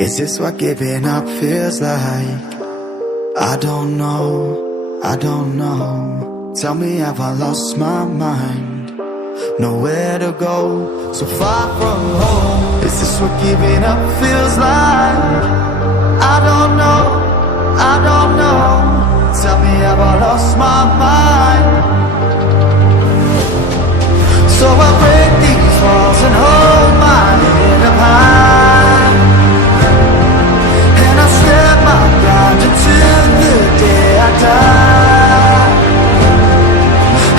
Is this what giving up feels like? I don't know, I don't know. Tell me, have I lost my mind? Nowhere to go, so far from home. Is this what giving up feels like? I don't know, I don't know. Tell me, have I lost my mind? So I break these walls and hold my head up high, and I step my ground until the day I die.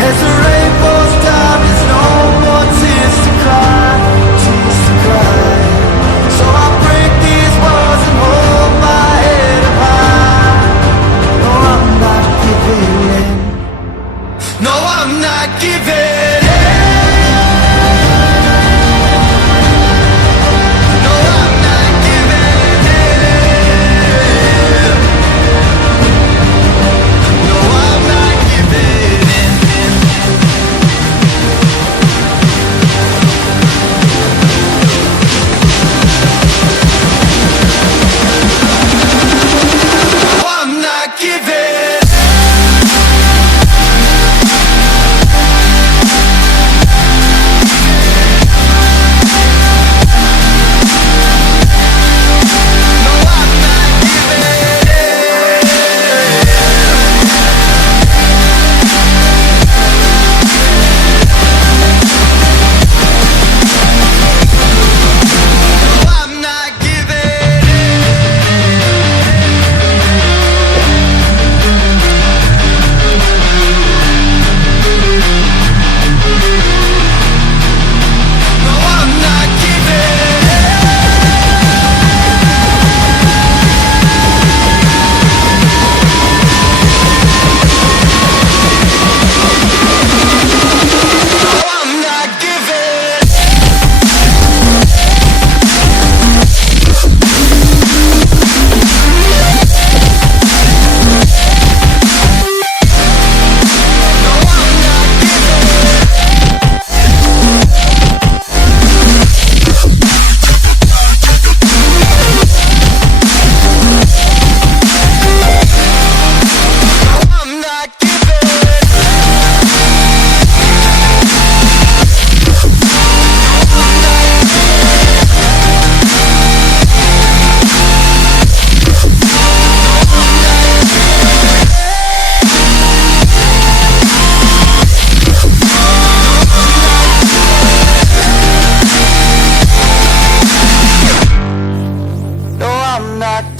As the rain falls down, there's no more tears to cry, tears to cry. So I break these walls and hold my head up high. No, I'm not giving in. No, I'm not giving in.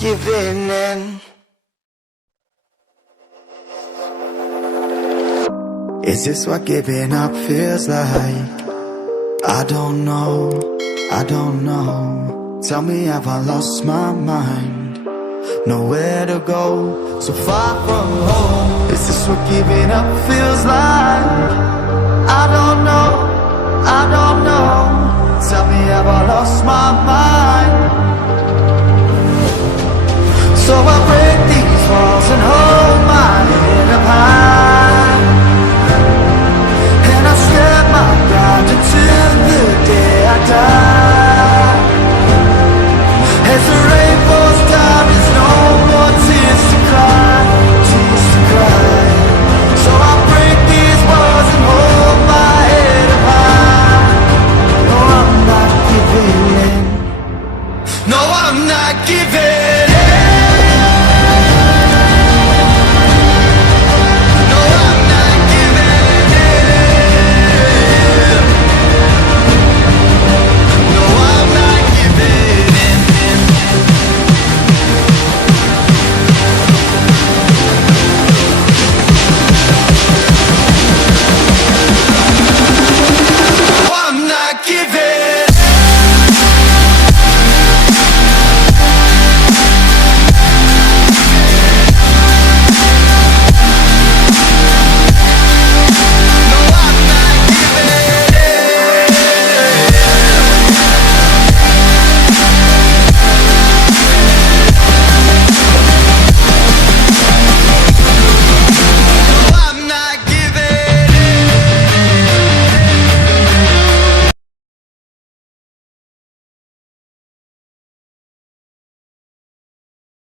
Giving in. Is this what giving up feels like? I don't know, I don't know. Tell me, have I lost my mind? Nowhere to go, so far from home. Is this what giving up feels like? I don't know, I don't know. Tell me, have I lost my mind? So I break these walls and hold